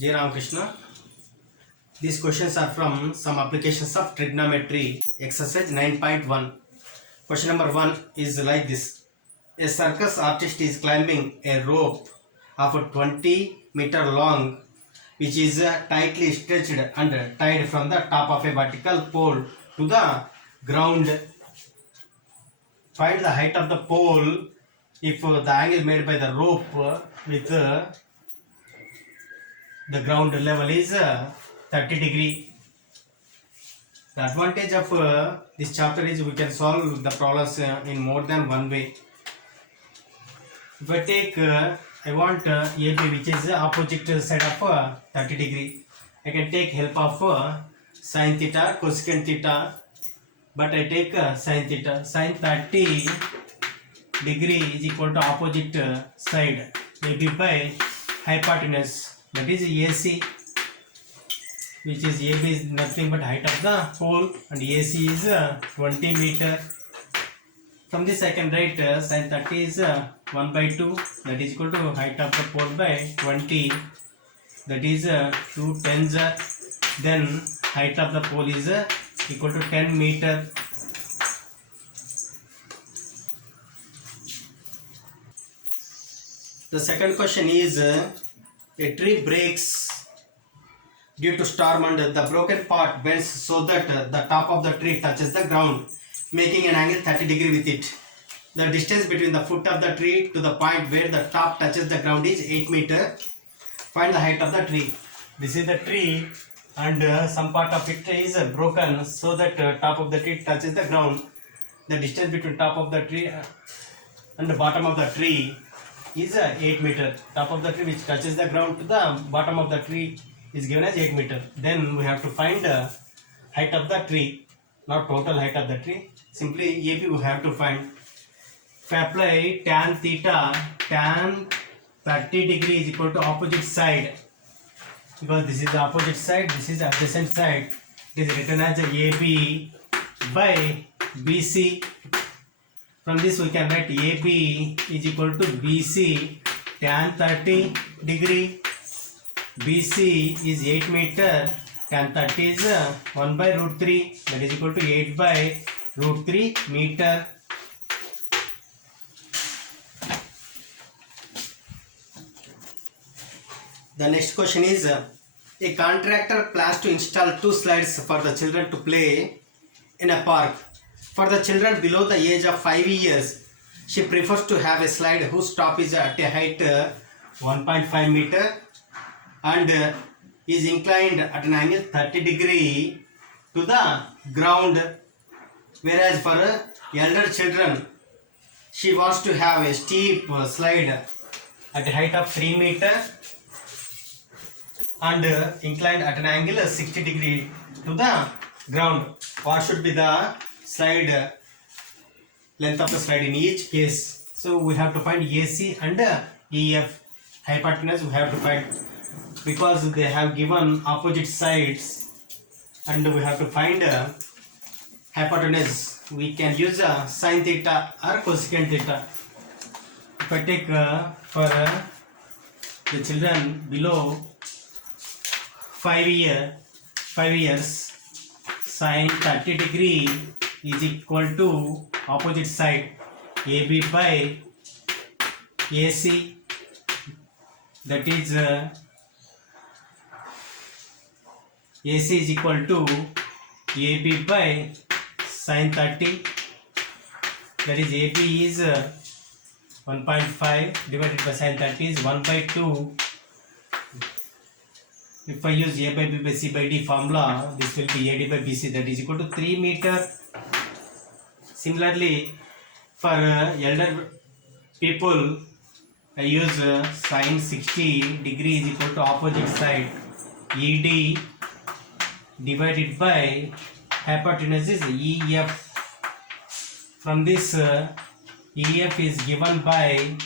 Jai Ramakrishna. These questions are from some applications of trigonometry, exercise 9.1. Question number 1 is like this. A circus artist is climbing a rope of 20-meter long, which is tightly stretched and tied from the top of a vertical pole to the ground. Find the height of the pole if the angle made by the rope with the ground level is 30 degree. The advantage of this chapter is we can solve the problems in more than one way. If I take I want AB, which is the opposite side of 30 degree, I can take help of sin theta, cosecant theta, but I take sin theta. Sin 30 degree is equal to opposite side AB by hypotenuse, that is AC, which is AB is nothing but height of the pole and AC is 20 meter. From this I can write sin 30 is 1 by 2, that is equal to height of the pole by 20, that is 2 tens. Then height of the pole is equal to 10 meter. The second question is a tree breaks due to storm and the broken part bends so that the top of the tree touches the ground, making an angle 30 degree with it. The distance between the foot of the tree to the point where the top touches the ground is 8 meter. Find the height of the tree. This is the tree and some part of it is broken so that top of the tree touches the ground. The distance between top of the tree and the bottom of the tree is 8 meter. Top of the tree which touches the ground to the bottom of the tree is given as 8 meter. Then we have to find height of the tree, not total height of the tree. Simply AB we have to find. If I apply tan theta, tan 30 degree is equal to opposite side, because this is the opposite side, this is adjacent side. It is written as AB by BC. From this we can write AB is equal to BC tan 30 degree. BC is 8 meter, tan 30 is 1 by root 3, that is equal to 8 by root 3 meter. The next question is a contractor plans to install 2 slides for the children to play in a park. For the children below the age of 5 years, she prefers to have a slide whose top is at a height 1.5 meter and is inclined at an angle 30 degree to the ground, whereas for elder children she wants to have a steep slide at a height of 3 meter and inclined at an angle 60 degree to the ground. What should be the slide length of the slide in each case? So we have to find AC and EF. Hypotenuse we have to find, because they have given opposite sides and we have to find hypotenuse. We can use sin theta or cosecant theta. If I take for the children below 5 years, sin 30 degree is equal to opposite side AB by AC, that is AC is equal to AB by sin 30, that is AB is 1.5 divided by sin 30 is 1 by 2. If I use A by B by C by D formula, this will be AD by BC, that is equal to 3 meter. Similarly, for elder people, I use sin 60 degree is equal to opposite side ED divided by hypotenuse is EF. From this EF is given by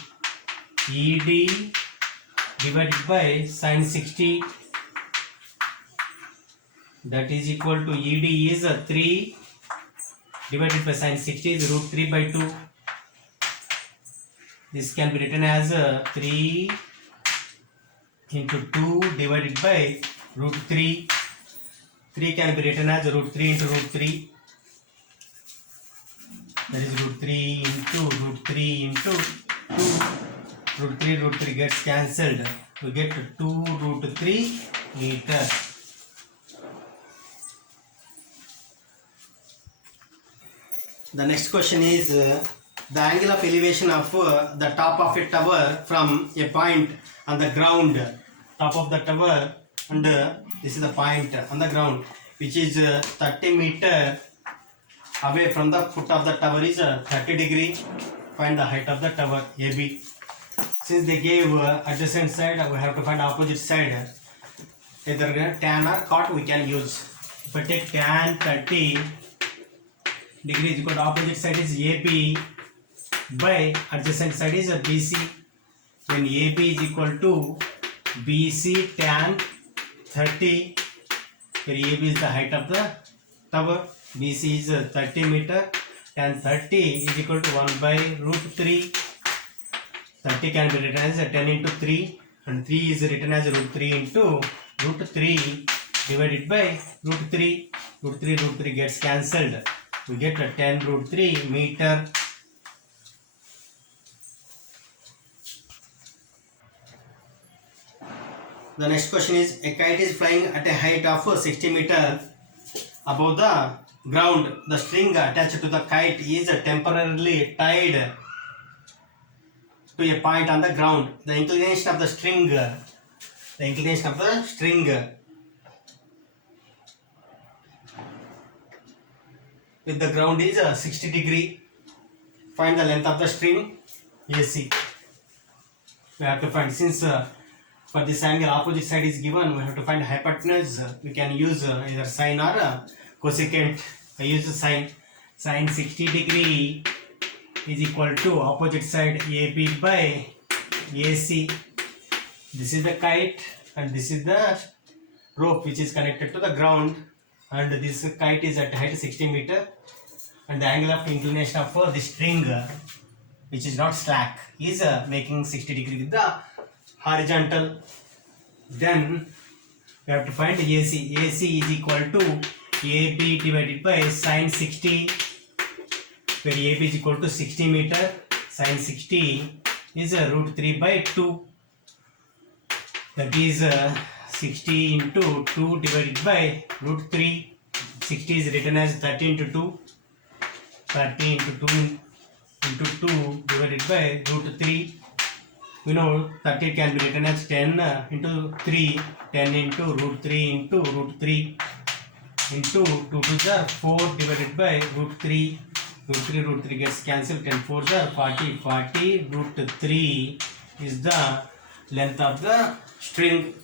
ED divided by sin 60, that is equal to ED is 3 divided by sin 60 is root 3 by 2. This can be written as 3 into 2 divided by root 3. 3 can be written as root 3 into root 3. That is root 3 into root 3 into 2. Root 3 gets cancelled. We get 2 root 3 meter. The next question is the angle of elevation of the top of a tower from a point on the ground. Top of the tower, and this is the point on the ground, which is 30 meter away from the foot of the tower is 30 degree. Find the height of the tower AB. Since they gave adjacent side, we have to find opposite side. Either tan or cot we can use. If I take tan 30 degree is equal to opposite side is AB by adjacent side is BC. When AB is equal to BC tan 30, where AB is the height of the tower, BC is 30 meter, tan 30 is equal to 1 by root 3. 30 can be written as 10 into 3, and 3 is written as root 3 into root 3 divided by root 3. Root 3 gets cancelled. We get 10 root 3 meter. The next question is, a kite is flying at a height of 60 meter above the ground. The string attached to the kite is temporarily tied to a point on the ground. The inclination of the string with the ground is 60 degree. Find the length of the string AC. We have to find, since for this angle opposite side is given, we have to find hypotenuse. We can use either sine or cosecant. I use the sine. Sine 60 degree is equal to opposite side AB by AC. This is the kite and this is the rope which is connected to the ground, and this kite is at height 60 meter, and the angle of inclination of the string, which is not slack, is making 60 degree with the horizontal. Then we have to find AC. AC is equal to AB divided by sine 60, where AB is equal to 60 meter. Sine 60 is root 3 by 2. That is 60 into 2 divided by root 3. 60 is written as 30 into 2. 30 into 2 into 2 divided by root 3. We know 30 can be written as 10 into 3. 10 into root 3 into root 3 into 2 to the 4 divided by root 3. Root 3 gets cancelled. 10 4s are 40. 40 root 3 is the length of the string.